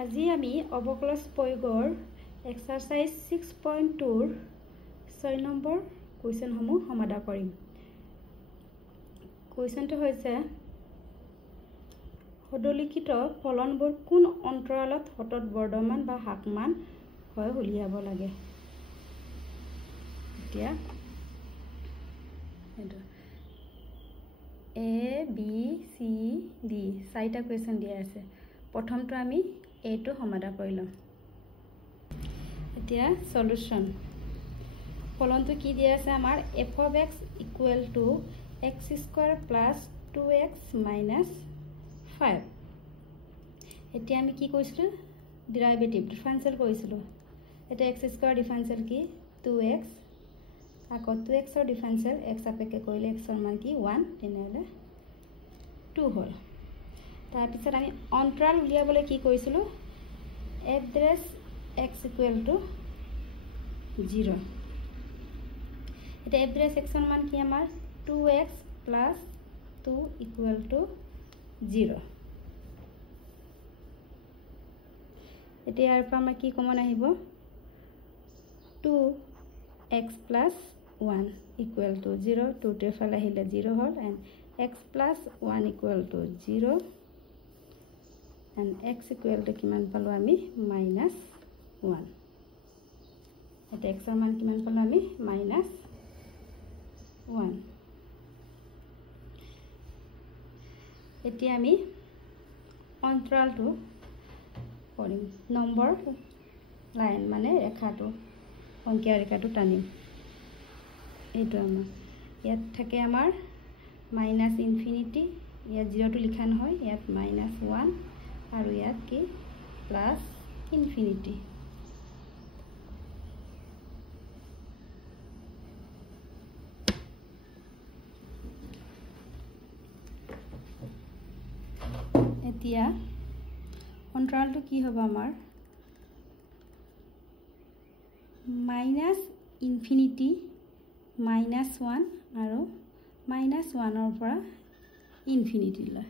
আজি আমি অবকলস প্ৰয়োগৰ এক্সাৰসাইজ 6.2 6 নম্বৰ কুৱেশ্যন সমূহ সমাধান কৰিম। কুৱেশ্যনটো হৈছে সদলিখিত ফলনবোৰ কোন অন্তৰালত হঠত বৰ্ধমান বা হ্ৰাসমান হয় উলিয়াব লাগে। এতিয়া A B C D চাৰিটা কুৱেশ্যন দিয়া আছে। প্ৰথমটো আমি এইটো সমাধান কৰি লম। এতিয়া সলিউশন ফলনটো কি দিয়া আছে আমাৰ f of x equal to x square plus 2x minus 5। এতিয়া আমি কি কৰিছিলো ডেৰিভেটিভ ডিফাৰেন্সিয়েল কৰিছিলো। এটা x square ডিফাৰেন্সিয়েল কি 2x আকৌ 2x ৰ ডিফাৰেন্সিয়েল x সাপেক্ষে কৰিলে x ৰ মান কি 1 তেনেহলে 2 হল। তাৰ পিছত আমি অন্তৰাল উলিয়াবলৈ কি কৰিছিলো f dash x equal to 0। এটা f dash x ৰ মান কি আমাৰ 2x plus 2 equal to 0। এটা ইয়াৰ পৰা আমাৰ কি কমন আহিব 2x plus 1 equal to 0 2 তে ফালে আহিলে 0 হল and x plus 1 equal to 0 and x equal to কিমান পালো আমি minus 1। এটা x ৰ মান কিমান পালো আমি minus 1। এতিয়া আমি অন্তৰালটো কৰিম নম্বৰ লাইন মানে ৰেখাটো অংকীয় ৰেখাটো টানিম। এইটো আমাৰ ইয়াত থাকে আমাৰ মাইনাস ইনফিনিটি ইয়াত 0 টো লিখা নহয় ইয়াত -1 আৰু ইয়াত কি প্লাস ইনফিনিটি। এতিয়া অন্তৰালটো কি হ'ব আমাৰ মাইনাস ইনফিনিটি -1 আৰু -1 ৰ পৰা ইনফিনিটি লৈ।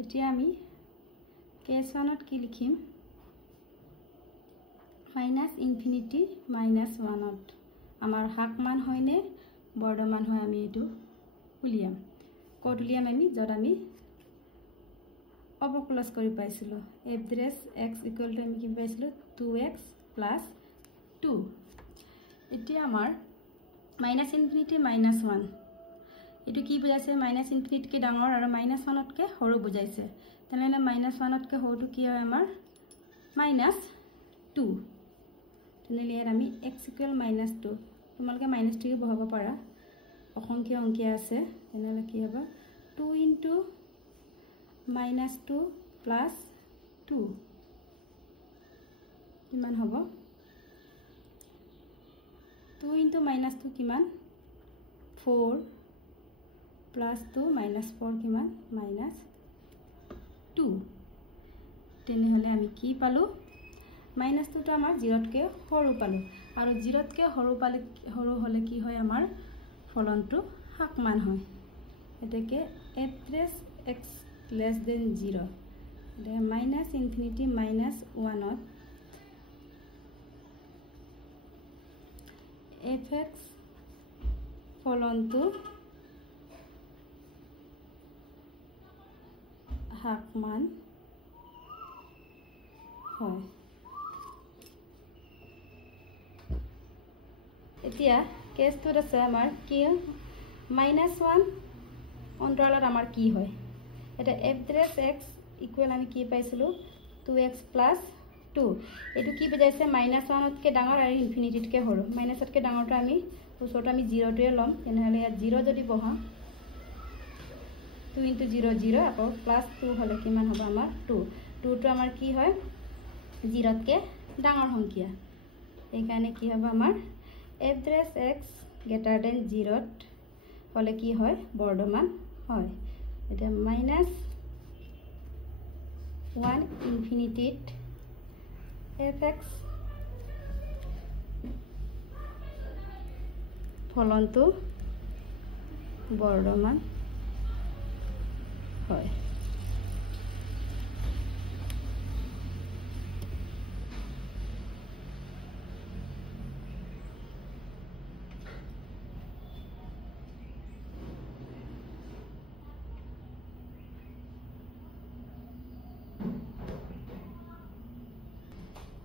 এতিয়া আমি কেস 1ত কি লিখিম মাইনাস ইনফিনিটি -1ত আমাৰ হ্ৰাসমান হয় নে বৰ্ধমান হয় আমি এটো উলিয়াম। কত উলিয়াম আমি যত আমি অবকলস কৰি পাইছিলো f dash x equal to আমি কি পাইছিলো 2x plus 2। এতিয়া আমাৰ মাইনাস ইনফিনিটি -1 এটো কি বুজাইছে মাইনাস ইনফিনিটি কে ডাঙৰ আৰু -1 তকে সৰু বুজাইছে। তেনেহলে -1 তকে সৰুটো কি হয় আমাৰ -2। তেনেহলে ইয়াত আমি x equal -2 তোমালকে -2 বহাব পাৰা অসংখ্য অংকীয়া আছে। তেনেহলে কি হ'ব 2 into -2 plus 2 কিমান হ'ব 2 into -2 কিমান 4 plus 2 -4 কিমান -2। তেনেহলে আমি কি পালো -2 টো আমাৰ 0 তকে সৰু পালো আৰু 0 তকে সৰু হলে কি হয় আমাৰ ফলনটো হ্ৰাসমান হয়। এটাকে f dash x less than 0 এটা মাইনাস ইনফিনিটি -1 ত fx ফলনটো হ্ৰাসমান হয়। এতিয়া কেসটোত আছে আমাৰ কি -1 অন্তৰালত আমাৰ কি হয় এটা f dash x equal আমি কি পাইছিলো 2x plus 2 এটো কি বুজাইছে -1 তকে ডাঙৰ আৰু ইনফিনিটি তকে সৰু মাইনাস তকে ডাঙৰটো আমি ওচৰত আমি 0 টোৱে লম। তেনেহলে ইয়াত 0 যদি বহা 2 into 0 0 আকৌ plus 2 হলে কিমান হ'ব আমাৰ 2 2 টো আমাৰ কি হয় 0 তকে ডাঙৰ সংখ্যা। এই কাৰণে কি হ'ব আমাৰ f dash x greater than 0 হলে কি হয় বৰ্ধমান হয়। এটা -1 ইনফিনিটিত fx ফলনটো বৰ্ধমান হয়।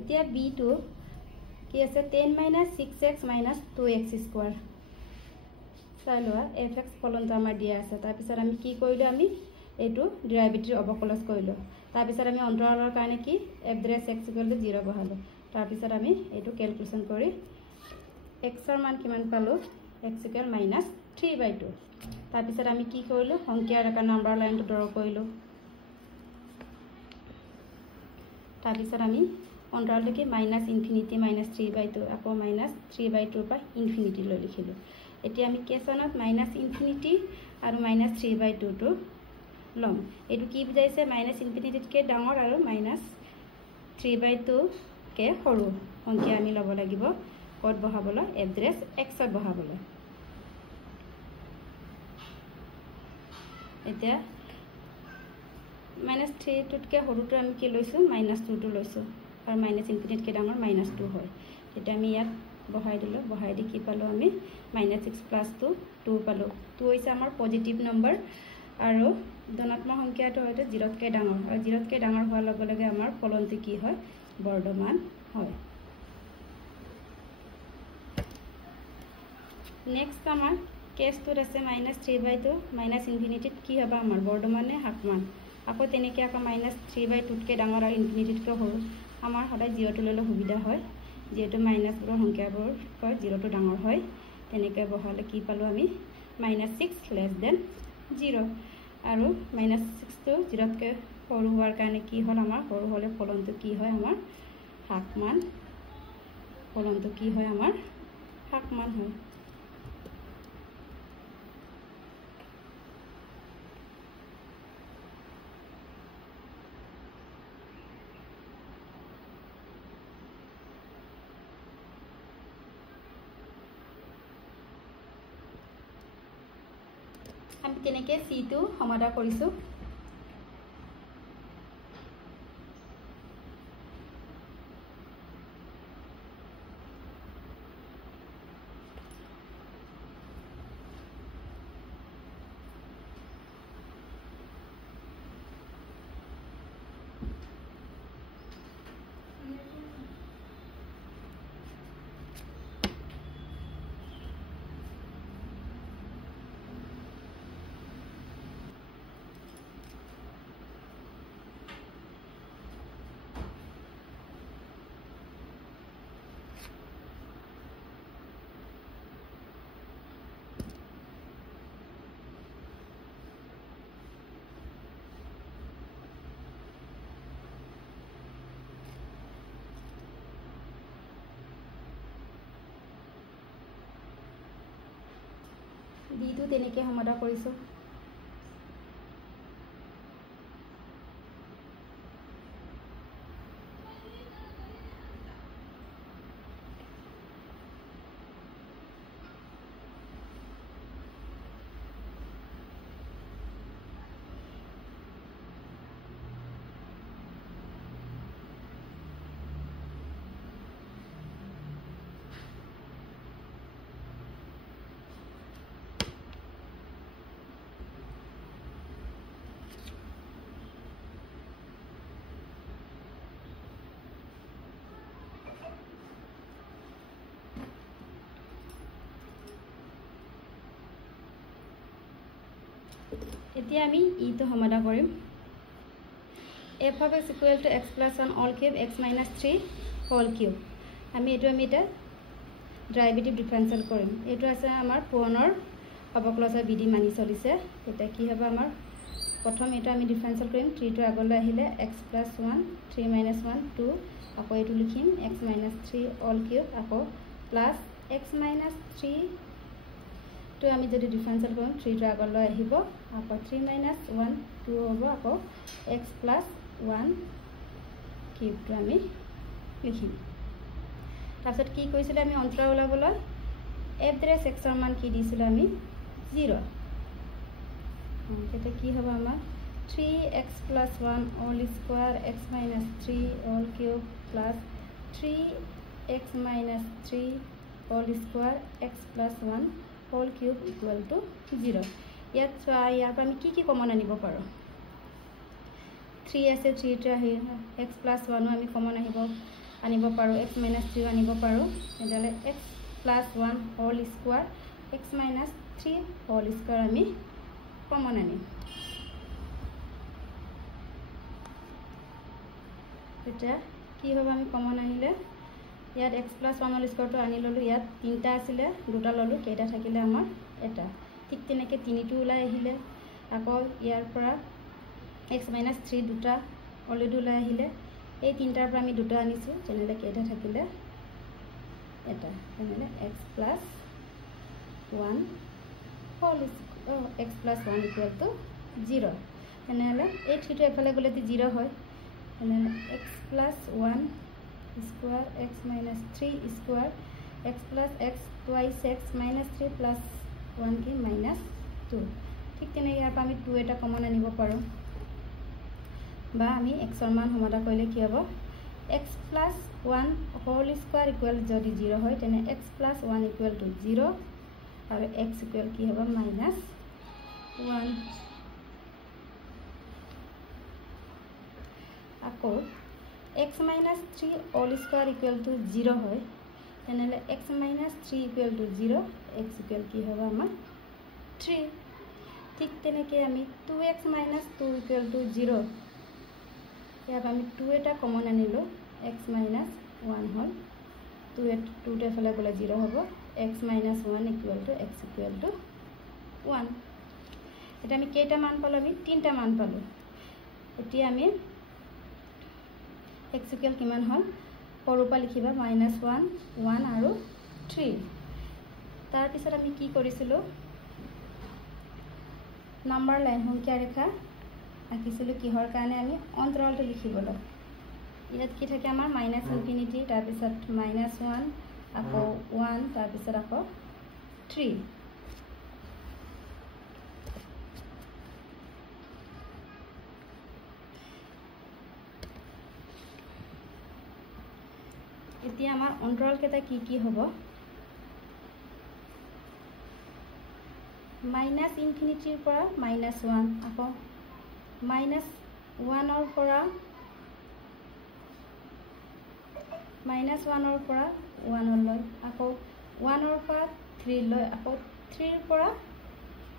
এতিয়া b2 কি আছে 10 - 6x - 2x স্কয়াৰ চাই লোৱা fx ফলনটো আমাৰ দিয়া আছে। তাৰ পিছত আমি কি কৰিলো, আমি এইটো ডেৰিভেটিভ অবকলজ কৰিলো। তাৰ পিছত আমি অন্তৰালৰ কাৰণে কি f ড্ৰেছ x = 0 বহালো। তাৰ পিছত আমি এইটো ক্যালকুলেশন কৰি x ৰ মান কিমান পালো, x = -3/2। তাৰ পিছত আমি কি কৰিলো, সংখ্যাৰ এটা নাম্বাৰ লাইনটো ড্ৰ কৰিলো। তাৰ পিছত আমি অন্তৰালটো কি -ইনফিনিটি -3/2 আকৌ -3/2 পৰা ইনফিনিটি লৈ লিখিলো। এতিয়া আমি কেছনত -ইনফিনিটি আৰু -3/2 টো লম। এইটো কি বুজাইছে, -ইনফিনিটিতকৈ ডাঙৰ আৰু -3/2 কে সৰু সংখ্যা আমি ল'ব লাগিব ক'ত বহাবলৈ, এড্ৰেছ x ত বহাবলৈ। এতিয়া -3টোতকৈ সৰুটো আমি কি লৈছো, -2 টো লৈছো আৰু -ইনফিনিটিতকৈ ডাঙৰ -2 হয়। এতিয়া আমি ইয়াত বহাই দিলো, বহাই দি কি পালো আমি -6 + 2 2 পালো। 2 হৈছে আমাৰ পজিটিভ নম্বৰ আৰু ধনাত্মক সংখ্যাটো হয়তো 0তকৈ ডাঙৰ, আৰু 0তকৈ ডাঙৰ হোৱাৰ লগে লগে আমাৰ ফলনটো কি হয়, বৰ্ধমান হয়। নেক্সট আমাৰ কেছটোত আছে -3/2 -ইনফিনিটিত কি হ'ব আমাৰ বৰ্ধমানে হাকমান। আকৌ তেনেকৈ আকৌ -3/2তকৈ ডাঙৰ আৰু ইনফিনিটিতকৈ সৰু আমাৰ সদায় 0টো ল'লে সুবিধা হয়, যিহেতু মাইনাছবোৰৰ সংখ্যাবোৰতকৈ 0টো ডাঙৰ হয়। তেনেকৈ বহালে কি পালো আমি -6 <= 0 আৰু -6টো 0তকৈ সৰু হোৱাৰ কাৰণে কি হ'ল, আমাৰ সৰু হ'লে ফলনটো কি হয়, আমাৰ হাকমান। ফলনটো কি হয়, আমাৰ হাকমান হয়। আমি তেনেকৈ c2 সমাধান কৰিছো। d2 তেনেকৈ সমাধান কৰিছো। এতিয়া আমি ইটো সমাধান কৰিম। f of x = x + 1 all cube x - 3 whole cube। আমি এটা ডেৰিভেটিভ ডিফাৰেনশিয়েল কৰিম। এইটো আছে আমাৰ পুৰণৰ অবকলজৰ বিধি মানি চলিছে। এটা কি হ'ব, আমাৰ প্ৰথম এটা আমি ডিফাৰেনশিয়েল কৰিম। 3 টো আগলৈ আহিলে x + 1 3 - 1 2 আকৌ এইটো লিখিম x - 3 all cube আকৌ প্লাস x - 3 তো আমি যদি ডিফাৰেনশিয়েল কৰিম 3 টো আগলৈ আহিব আকৌ 3 - 1 2 হ'ব আকৌ x + 1 কিউব তো আমি লিখিম। তাৰপিছত কি কৈছিলে, আমি অন্তৰাল ওলাবলৈ f ড্ৰেছ x ৰ মান কি দিছিল, আমি 0 এটা কি হবে আমার 3x plus 1 whole square x minus 3 whole cube plus 3x minus 3 whole square x plus 1 whole cube equal to 0 ইয়াত ইয়াৰ পৰা আমি কি কমন আনিব পাৰো 3 আছে 3 টা x plus 1 আমি কমন আনিব পাৰো x minus 3 আনিব পাৰো এডালে x plus 1 whole square x minus 3 whole square আমি কমন আনিম এটা কি হবে আমি কমন আনিলে ইয়াত x plus 1 whole square টো আনি ললো ইয়াত তিনটা আছিলে দুটা ললো কেইটা থাকিলে আমাৰ এটা ঠিক তেনেকে তিনিটো ওলাই আহিলে আকৌ ইয়াৰ পৰা x minus 3 দুটা অলৰেডি ওলাই আহিলে এই তিনটাৰ পৰা আমি দুটা আনিছো তেনেলে কেইটা থাকিলে এটা তেনেলে x plus 1 whole x plus 1 equal to 0 তেনেলে এই 3 টো এফালে গলে 0 হয় তেনেলে x plus 1 square x minus 3 square x plus x twice x minus 3 plus 1 की minus 2 ঠিক তেনেকৈ ইয়াৰ পৰা আমি 2 এটা কমন আনিব পাৰো বা আমি x ৰ মান সমাধা কৰিলে কি হ'ব x plus 1 whole square equal যদি 0 হয় তেনে x plus 1 equal to 0 আৰু x equal কি হ'ব minus 1 আকৌ x minus 3 whole square equal to 0 হয় তেনেলে x minus 3 equal to 0 x equal কি হ'ব আমাৰ 3 ঠিক তেনেকৈ আমি 2x minus 2 equal to 0 ইয়াত আমি 2 এটা কমন আনিলো x minus 1 হ'ল 2 টো এফালে গলে 0 হ'ব x minus 1 equal to x equal to 1 এটা আমি কেইটা মান পালো আমি তিনটা মান পালো এতিয়া আমি x equal কিমান হ'ল পৰপা লিখিবা -1 1 আৰু 3 তাৰ পিছত আমি কি কৰিছিলো নাম্বাৰ লাইন সংখ্যা ৰেখা আঁকিছিলো কিহৰ কাৰণে আমি অন্তৰালটো লিখিবলৈ ইয়াত কি থাকে আমাৰ -ইনফিনিটি তাৰ পিছত -1 আকৌ 1 তাৰ পিছত আকৌ 3 এতিয়া আমাৰ অন্তৰাল কেটা কি হ'ব -ইনফিনিটিৰ পৰা -1 আকৌ -1 ৰ পৰা -1 ৰ পৰা 1 লৈ আকৌ 1 ৰ পৰা 3 লৈ আকৌ 3 ৰ পৰা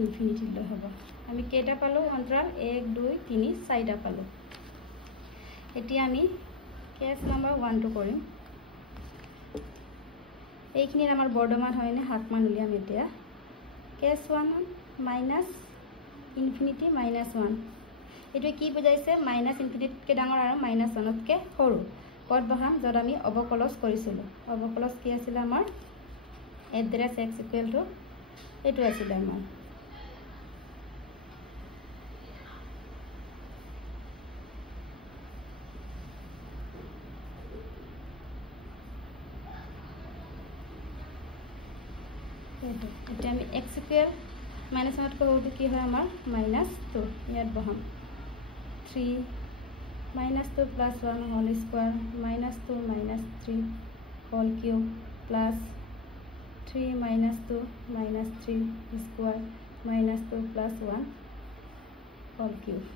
ইনফিনিটি লৈ হ'ব আমি কেইটা পালো অন্তৰাল 1 2 3 4টা পালো এতিয়া আমি কেছ নম্বৰ 1 টো কৰিম এইখিনিৰ আমাৰ বৰ্ডমান হয়নে হাতমান উলিয়াম এতিয়া কেছ 1 -ইনফিনিটি -1 এটো কি বুজাইছে -ইনফিনিটিতকে ডাঙৰ আৰু -1তকে সৰু পদ বহাম যত আমি অবকলজ কৰিছিলো অবকলজ কি আছিল আমাৰ এড্ৰেছ x equal to এটো আছিল আমাৰ এটা আমি x equal -1 কৈ ওটো কি হয় আমাৰ -2 ইয়াত বহাম 3 -2 plus 1 whole square -2 -3 whole cube plus 3 -2 -3 square -2 plus 1 whole cube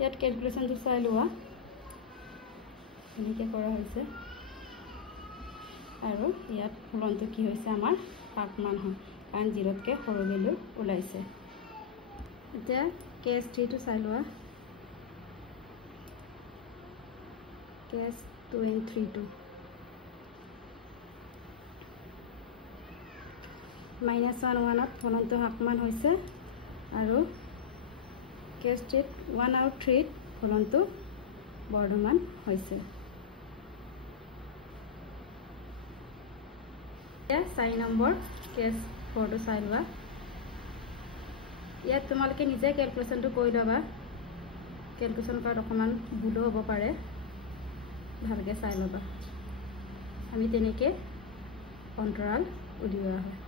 ইয়াত ক্যালকুলেশন টো চাই লোৱা এনেকৈ কৰা হৈছে আৰু ইয়াত ফলনটো কি হৈছে আমাৰ পাকমান হয় কাৰণ 0তকে সৰু ভ্যালু ওলাইছে এতিয়া কেছ 3 টো চাই লোৱা কেছ 2 and 3 টো -1 1ত ফলনটো হাকমান হৈছে আৰু কেছ 3 1 আৰু 3 ফলনটো বৰ্ধমান হৈছে या 4 নম্বৰ কেছ 4 টো চাই লোৱা ইয়াত তোমালোকে নিজে ক্যালকুলেশনটো কৰি লবা ক্যালকুলেশন কৰাত অকমান ভুল হ'ব পাৰে ভালকে চাই লবা আমি তেনেকৈ অন্তৰাল উলিওৱা হয়